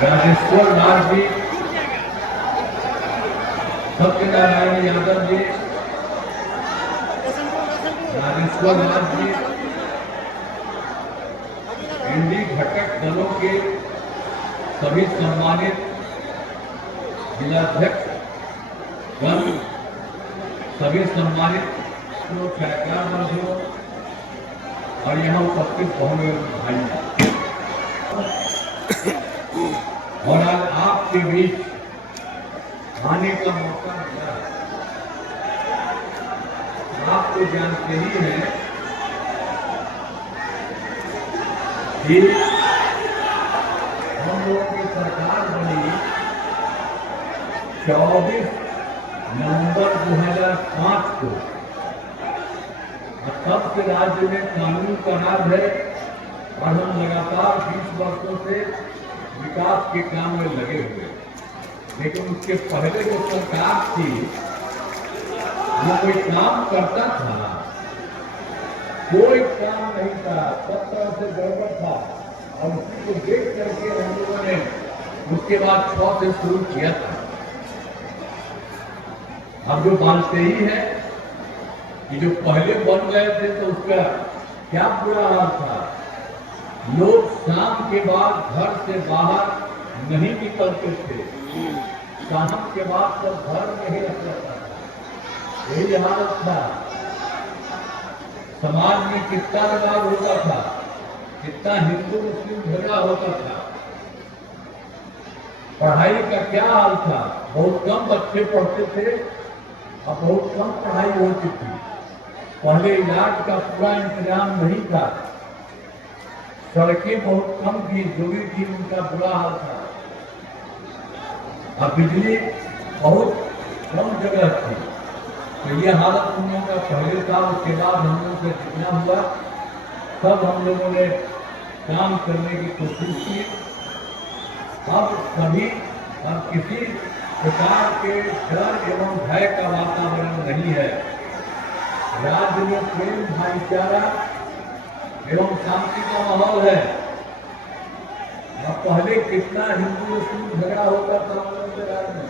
Rajeshwar Lal ji, Satyanarayan Yadav ji, Rajeshwar Lal ji, ND घटक दलों के सभी सम्मानित जिलाध्यक्ष, सभी सम्मानित कार्यकर्ता और यहाँ उपस्थित होंगे भाई, और आज आपके बीच आने का मौका मिला। आप तो जानते ही हैं कि हम लोगों की सरकार बनी 24 नवंबर 2005 को, तब से राज्य में कानून का राज है और हम लगातार 20 वर्षों से विकास के काम में लगे हुए। लेकिन उसके पहले जो सरकार थी वो कोई काम करता था, कोई काम नहीं था, सब तरह से गड़बड़ था और उसी को देख करके हम लोगों ने उसके बाद 6 से शुरू किया था। अब जो मानते ही है कि जो पहले बन गए थे तो उसका क्या बुरा हाल था। लोग शाम के बाद घर से बाहर नहीं निकलते थे, शाम के बाद सब घर में ही रहता था, यही हालत था। समाज में कितना विवाद होता था, कितना हिंदू मुस्लिम झगड़ा होता था। पढ़ाई का क्या हाल था, बहुत कम बच्चे पढ़ते थे और बहुत कम पढ़ाई होती थी। पहले इलाज का पूरा इंतजाम नहीं था, सड़कें बहुत कम थी, जो भी थी उनका बुरा हाल था। अब बिजली बहुत कम जगह थी। तो ये हालत हम लोगों का पहले था। उसके बाद हम लोगों से जितना हुआ सब हम लोगों ने काम करने की कोशिश की। अब कभी अब किसी प्रकार के डर एवं भय का वातावरण नहीं है। राज्य में प्रेम, भाईचारा एवं शांति का माहौल है। अब पहले कितना हिंदू मुस्लिम झगड़ा होता था, हम लोगों के राज्य में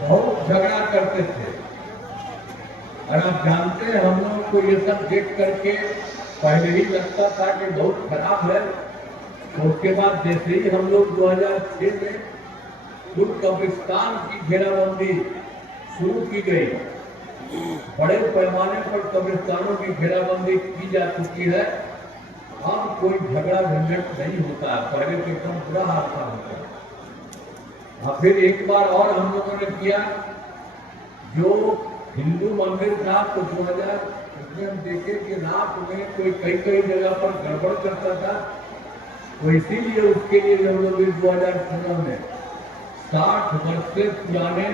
बहुत झगड़ा करते थे। और आप जानते हैं हम लोगों को ये सब देख करके पहले ही लगता था कि बहुत खराब है। तो उसके बाद जैसे ही हम लोग 2006 में कुल कब्रिस्तान की घेराबंदी शुरू की गई, बड़े पैमाने पर कब्रिस्तानों की घेराबंदी की जा चुकी है। अब कोई झगड़ा झंझट नहीं होता, पहले तो एकदम बुरा हादसा होता। और फिर एक बार और हम लोगों ने किया, जो हिंदू मंदिर था तो 2000 में हम देखे कि रात में कोई कई जगह पर गड़बड़ करता था। तो इसीलिए उसके लिए हम लोग 2016 में 60 वर्ष से पुराने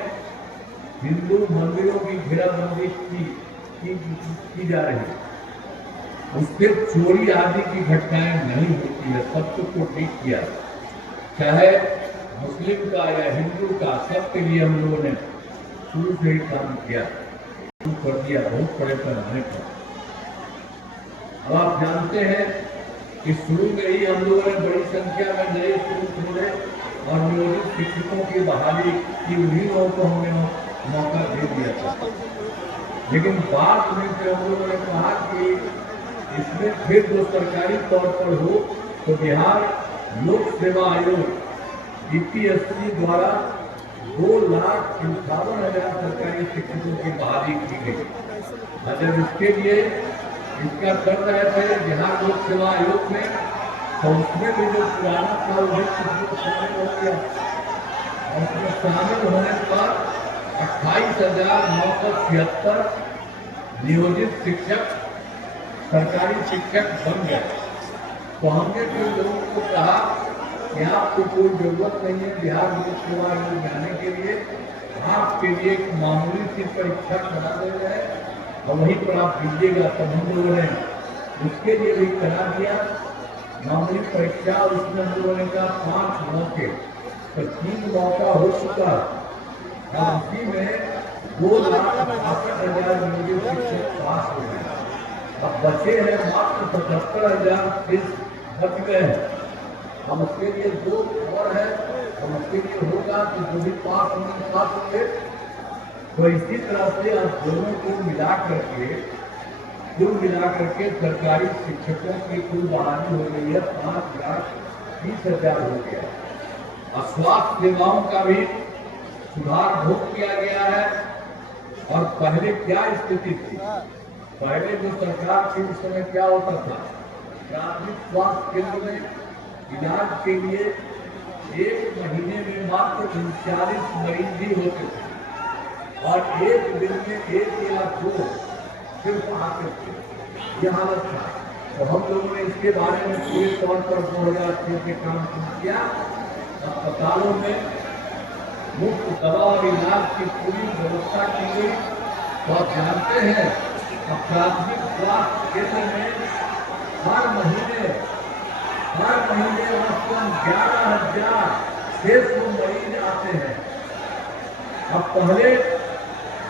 हिंदू मंदिरों की घेराबंदी की जा रही है। उससे चोरी आदि की घटनाएं नहीं होती है, सब कुछ को ठीक किया, चाहे मुस्लिम का या हिंदू का, सबके लिए हम लोगों ने शुरू से ही काम किया, शुरू कर दिया बहुत बड़े पैमाने पर। अब आप जानते हैं कि शुरू में ही हम लोगों ने बड़ी संख्या में नए स्कूल खोले और नियोजित शिक्षकों की बहाली की उन्हीं लोगों को हमने मौका दे दिया था। लेकिन बाद में फिर हम लोगों ने कहा कि इसमें फिर जो सरकारी तौर पर हो तो बिहार लोक सेवा आयोग यूपीएससी द्वारा 2,58,000 सरकारी शिक्षकों की बहाली की गई। जब इसके लिए इसका कर रहे थे बिहार लोक सेवा आयोग में, तो उसमें भी जो पुराना था वो शामिल हो गया। और उसमें शामिल होने पर 28,976 नियोजित शिक्षक सरकारी शिक्षक बन गए। तो हमने फिर लोगों को कहा कि आपको कोई जरूरत नहीं है बिहार लोक सेवा आयोग जाने के लिए, आपके लिए एक मामूली सी परीक्षा करा दे रहे हैं और वहीं पर आप दीजिएगा। तब हम लोगों ने उसके लिए भी करा दिया मामूली परीक्षा। उसमें हम लोगों ने कहा 5 मौके, तो 3 मौका हो चुका और उसी में 2,62,000 नियोजित शिक्षक पास हो गए। अब बचे हैं मात्र 75,000 बच गए हैं। अब उसके लिए दो और है, और उसके लिए होगा कि जो भी पास होंगे, तो इसी तरह से अब दोनों को मिला करके कुल मिलाकर के सरकारी शिक्षकों की कुल बहाली हो गई है 5,30,000 हो गया। और स्वास्थ्य सेवाओं का भी सुधार बहुत किया गया है। और पहले क्या स्थिति थी, पहले जो सरकार थी उस समय क्या होता था, प्राथमिक स्वास्थ्य केंद्र में इलाज के लिए 1 महीने में मात्र 39 मरीज ही होते थे, और 1 दिन में 1 या 2 सिर्फ आते थे। यह हालत था। तो हम लोगों ने इसके बारे में पूरे तौर पर 2006 में काम किया। अस्पतालों में मुफ्त दवा और इलाज की पूरी व्यवस्था की गई। तो आप जानते हैं प्राथमिक स्वास्थ्य केंद्र में हर महीने औसतन 11,600 मरीज आते हैं। अब पहले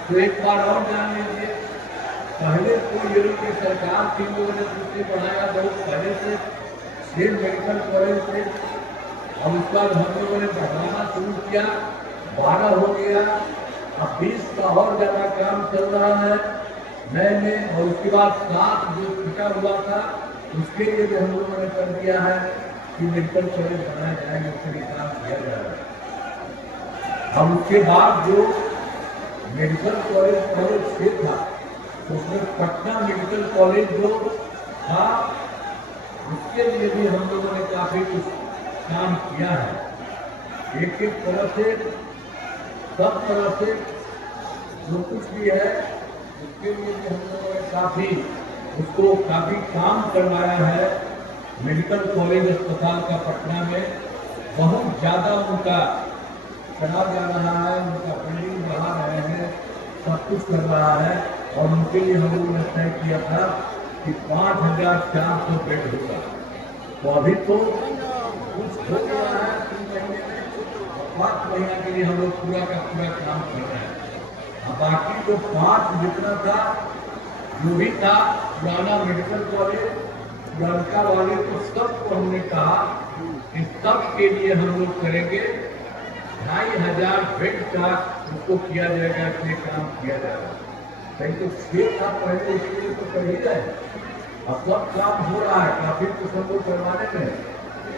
तो एक बार और जान लीजिए, पहले तो ये लोग की सरकार थी, लोगों ने दूसरी बढ़ाया बहुत पहले से 6 मेडिकल कॉलेज थे, और उसके बाद हम लोगों ने बढ़ाना शुरू किया, 12 हो गया, अब 20 का और ज्यादा काम चल रहा है नए में। और उसके बाद 7 जो छुटा हुआ था उसके लिए भी हम लोगों ने कर दिया है कि मेडिकल कॉलेज बनाए जाएंगे, उसके लिए काम किया जा रहा है। अब उसके बाद जो मेडिकल कॉलेज पहले 6 था, उसमें पटना मेडिकल कॉलेज जो था उसके लिए भी हम लोगों ने काफी कुछ काम किया है। एक तरह से सब तरह से जो कुछ भी है उसके लिए भी हम लोगों ने काफी काम करवाया है। मेडिकल कॉलेज अस्पताल का पटना में बहुत ज्यादा उनका चला जा रहा है, उनका बिल्डिंग बढ़ा रहे हैं, सब कुछ कर रहा है। और उनके लिए हम लोगों ने तय किया था कि 5,400 बेड होगा। तो अभी तो कुछ हो गया है 3 महीने में, 5 महीने के लिए हम लोग पूरा का पूरा काम कर रहे हैं। अब बाकी जो 5 जितना था जो भी था पुराना मेडिकल कॉलेज लड़का वाले, तो सबको हमने कहा कि सब के लिए हम लोग करेंगे 2,500 बेड का उसको किया जाएगा, इसलिए काम किया जाएगा। कहीं तो 6 साल पहले इसके लिए तो कर ही जाए। अब सब काम हो रहा है, काफी कुछ हम लोग करवाने में।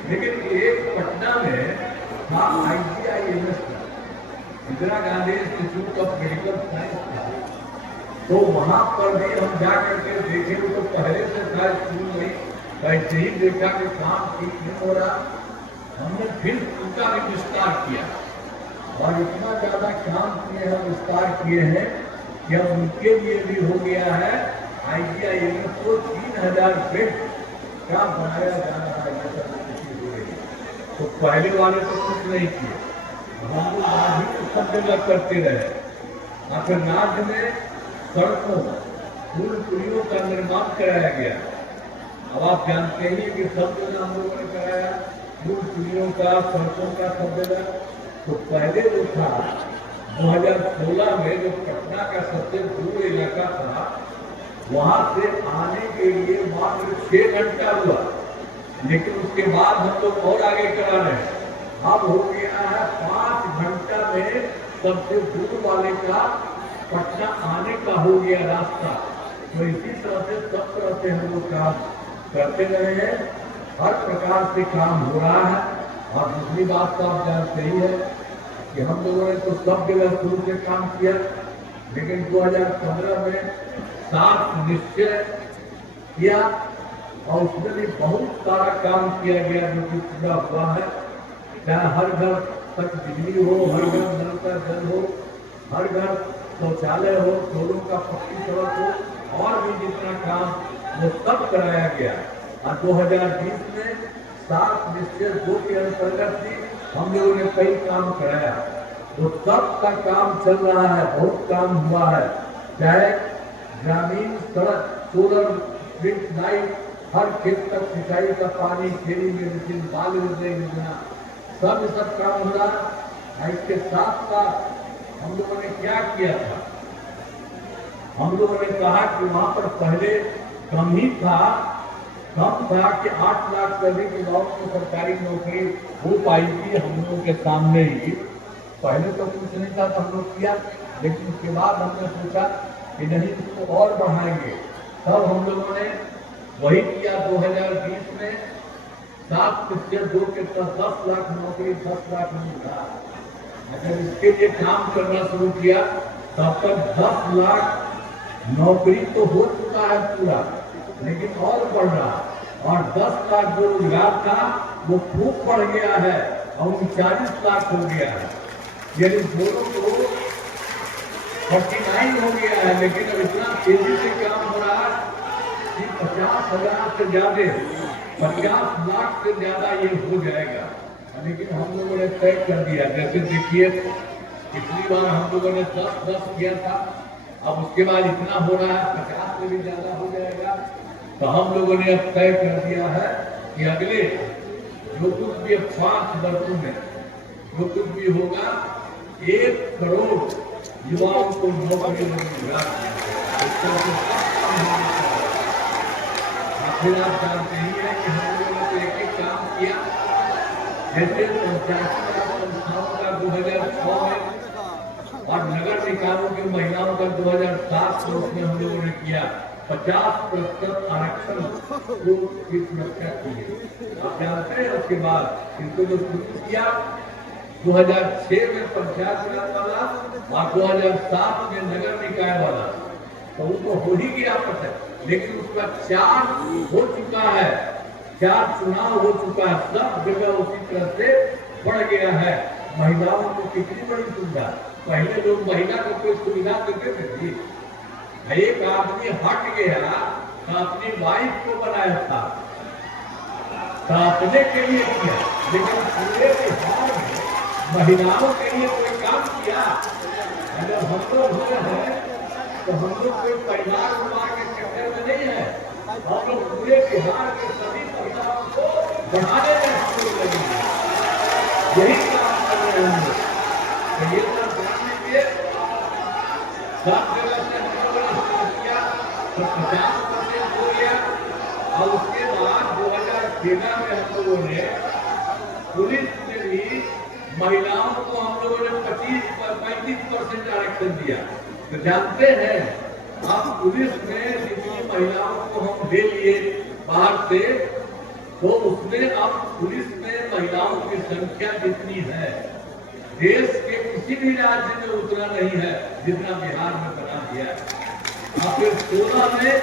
लेकिन एक पटना में था IGIMS था, Indira Gandhi institute of medical science था, तो वहां पर भी हम जा करके देखे। तो पहले से था स्कूल में, वैसे ही देखा कि काम ठीक नहीं हो रहा, हमने फिर उनका भी विस्तार किया, और इतना ज्यादा काम किए हैं, विस्तार किए हैं कि अब उनके लिए भी हो गया है IGIMS को 3,000 बेड का बनाया जा रहा है। तो पहले वाले तो कुछ नहीं किए, हम लोग आज भी सब जगह करते रहे। और फिर राज्य में सड़कों पुल पुलियों का निर्माण कराया गया। अब आप जानते ही कि सब जगह हम लोगों ने कराया पुल पुलियों का, सड़कों का, सब जगह। तो पहले जो था 2016 में जो पटना का सबसे दूर इलाका था, वहां से आने के लिए मात्र 6 घंटा हुआ, लेकिन उसके बाद हम लोग और आगे करा रहे हैं। अब हो गया है 5 घंटा में सबसे दूर वाले का पटना आने का हो गया रास्ता। तो इसी तरह से सब तरह से हम लोग काम करते रहे हैं, हर प्रकार से काम हो रहा है। और दूसरी बात तो आप जानते ही है कि हम लोगों ने तो सब जगह शुरू से काम किया, लेकिन 2015 में 7 निश्चय किया, और उसमें भी बहुत सारा काम किया गया जो कि पूरा हुआ है। चाहे हर घर तक बिजली हो, हर घर नल का जल हो, हर घर शौचालय हो, रोडों का पक्की सड़क हो, और भी जितना काम वो सब कराया गया। और 2020 में 7 निश्चय 2 के अंतर्गत भी हम लोगों ने कई काम कराया। तो सब का काम चल रहा है, बहुत काम हुआ है। चाहे ग्रामीण सड़क, सोलर स्ट्रीट लाइट, हर खेत तक सिंचाई का पानी, खेती मेडिसिन, बाल योजना, सब काम हो रहा है। इसके साथ साथ हम लोगों ने क्या किया था, हम लोगों ने कहा कि वहां पर पहले कम ही था, कम था कि 8 लाख से अधिक युवाओं को सरकारी नौकरी हो पाएगी हम लोगों के सामने ही। पहले तो कुछ नहीं था, हम लोग किया, लेकिन उसके बाद हमने सोचा कि नहीं इसको और बढ़ाएंगे। तब हम लोगों ने वही किया। 2020 में 7% 2 के 10 लाख नौकरी, 10 लाख नहीं था। अगर इसके लिए काम करना शुरू किया तब तक 10 लाख नौकरी तो हो चुका है पूरा, लेकिन और बढ़ रहा, और 10 लाख जो रोजगार था वो खूब बढ़ गया है और 39 लाख हो गया है। यानी दोनों को 49 हो गया है। लेकिन अब इतना तेजी से काम हो रहा है कि 50,000 से ज्यादा, 50 लाख से ज्यादा ये हो जाएगा। लेकिन हम लोगों ने तय कर दिया, जैसे देखिए पिछली बार हम लोगों ने 10-10 किया था, अब उसके बाद इतना हो रहा है 50 से भी ज्यादा हो जाएगा। तो हम लोगों ने अब तय कर दिया है कि अगले जो कुछ भी 5 वर्षों में जो कुछ भी होगा 1 करोड़ युवाओं को नौकरी मिलेगा। फिर आप जानते ही हैं कि हम लोगों ने तो एक काम किया, जैसे पंचायती राज संस्थाओं का 2006 में और नगर निकायों की महिलाओं का 2007 में उसमें हम लोगों ने किया 50% आरक्षण को की सुरक्षा की है। आप जानते हैं उसके बाद इनको जो शुरू किया 2006 में पंचायत राज वाला और 2007 में नगर निकाय वाला, तो वो तो हो ही गया पता, लेकिन उसका 4 हो चुका है, 4 चुनाव हो चुका है, सब जगह उसी तरह से बढ़ गया है। महिलाओं को कितनी बड़ी सुविधा, पहले लोग महिला को कोई सुविधा देते थे, एक आदमी हट गया तो अपनी वाइफ को बनाया था, तो अपने के लिए किया, लेकिन पूरे बिहार में महिलाओं के लिए कोई काम किया? अगर हम लोग हुए हैं तो हम लोग कोई परिवार के चक्कर में नहीं है, हम लोग पूरे बिहार के सभी महिलाओं को बढ़ाने में शुरू करेंगे, यही काम कर रहे हैं। तो ये सब ध्यान दीजिए, सब जगह से किया तो 50% हो गया। और उसके बाद 2013 में हम लोगों ने पुलिस में भी महिलाओं को हम लोगों ने 35% आरक्षण दिया। तो जानते हैं आप पुलिस में जितनी महिलाओं को हम ले लिए बाहर से, तो उसमें अब पुलिस में महिलाओं की संख्या जितनी है देश के किसी भी राज्य में उतना नहीं है जितना बिहार में बना दिया। और फिर 16 में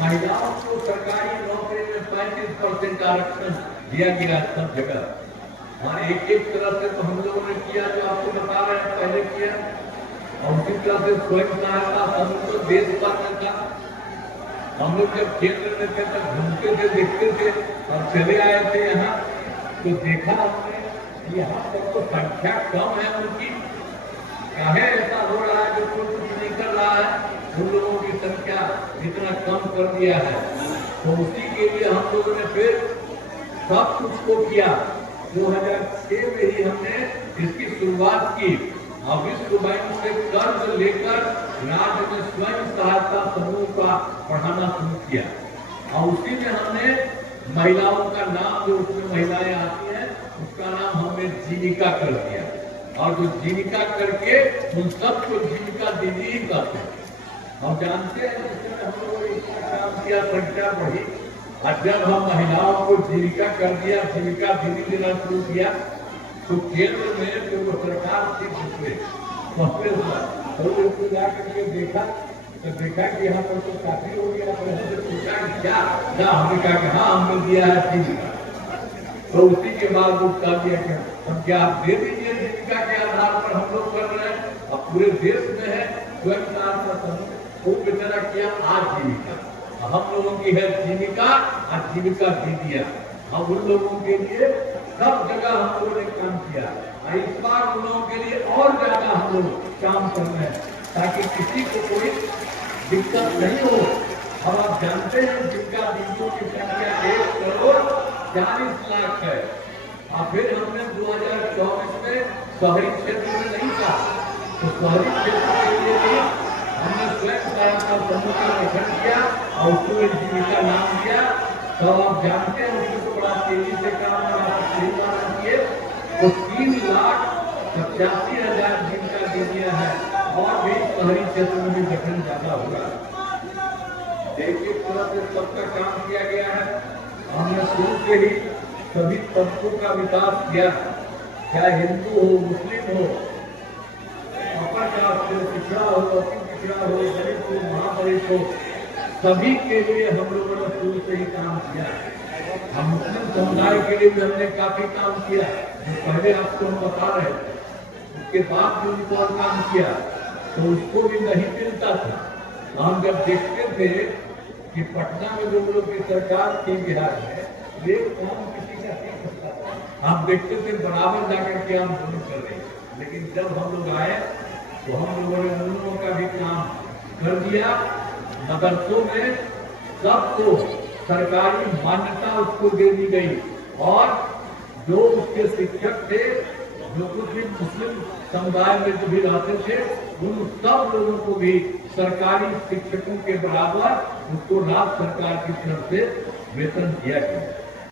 महिलाओं को सरकारी नौकरी में 35% आरक्षण दिया गया सब जगह। और एक तरह से तो हम लोगों ने किया जो आपको बता रहे हैं पहले किया, और उसी तरह से स्वयं सहायता समूह तो देश भर में था। हम लोग जब केंद्र में थे तब घूमते थे, देखते थे, और चले आए थे यहाँ, तो देखा हमने यहाँ पर तो संख्या कम है उनकी, काहे ऐसा हो रहा है जो कुछ नहीं कर रहा है, उन लोगों की संख्या इतना कम कर दिया है। तो उसी के लिए हम लोगों ने फिर सब कुछ को किया। 2006 में ही हमने इसकी शुरुआत की और विश्व बैंक से कर्ज लेकर राज्य में स्वयं सहायता समूह का पढ़ाना शुरू किया। और उसी में हमने महिलाओं का नाम, जो उसमें महिलाएं आती हैं, उसका नाम हमने जीविका कर दिया। और जो जीविका करके उन सबको जीविका दीदी ही कहते हैं। हम जानते हैं हम लोगों ने इतना काम किया, संख्या बढ़ी, और जब हम महिलाओं को जीविका कर दिया, जीविका दीदी देना शुरू किया, तो केंद्र में जो वो सरकार थी दूसरे तो जाकर के देखा, तो देखा कि यहाँ पर तो काफी हो गया, पर हमने पूछा कि क्या, हमने कहा कि हाँ हमने दिया है जीविका। तो उसी के बाद वो कह दिया कि हम क्या आप दे दीजिए, जीविका के आधार पर हम लोग कर रहे हैं, अब पूरे देश में है स्वयं सहायता समूह, वो बेचारा किया आजीविका। हम लोगों की है जीविका और जीविका दीदियां, अब उन लोगों के लिए सब जगह हम लोगों ने काम किया। इस बार उन लोगों के लिए और ज्यादा हम लोग काम कर रहे हैं ताकि किसी को कोई दिक्कत नहीं हो। अब आप जानते हैं जीविका दीदियों की संख्या 1 करोड़ 40 लाख है। और फिर हमने 2024 में शहरी क्षेत्र में नहीं था, तो शहरी क्षेत्र के लिए भी हमने स्वयं सहायता समूह का गठन किया और उसको जीविका नाम दिया। तो आप जानते हैं उसमें तो बड़ा तेजी से काम किए तो 3,85,000 जिनका दे दिया है और भी शहरी क्षेत्र में भी गठन ज्यादा होगा। देखिए तरह से सबका काम किया गया है। हमने शुरू से ही सभी तबकों का विकास किया, चाहे हिंदू हो, मुस्लिम हो, अपर कास्ट हो, पिछड़ा हो, अति पिछड़ा हो, गरीब हो, महागरीब हो, सभी के लिए हम लोगों ने शुरू से ही काम किया। हम मुस्लिम समुदाय के लिए भी हमने काफी काम किया, जो पहले आपको हम बता रहे थे। उसके बाद भी उनको और काम किया तो उसको भी नहीं मिलता था। हम जब देखते थे कि पटना में जो लोग की सरकार थी बिहार में, ये कौन किसी का नहीं करता था। हम देखते थे बराबर जाकर के हम दोनों कर रहे हैं, लेकिन जब हम लोग आए तो हम लोगों ने उन लोगों का भी काम कर दिया। मदरसों में सबको सरकारी मान्यता उसको दे दी गई और जो उसके शिक्षक थे, जो कुछ भी मुस्लिम समुदाय में जो भी रहते थे, उन सब लोगों को भी सरकारी शिक्षकों के बराबर उसको राज्य सरकार की तरफ से वेतन दिया गया।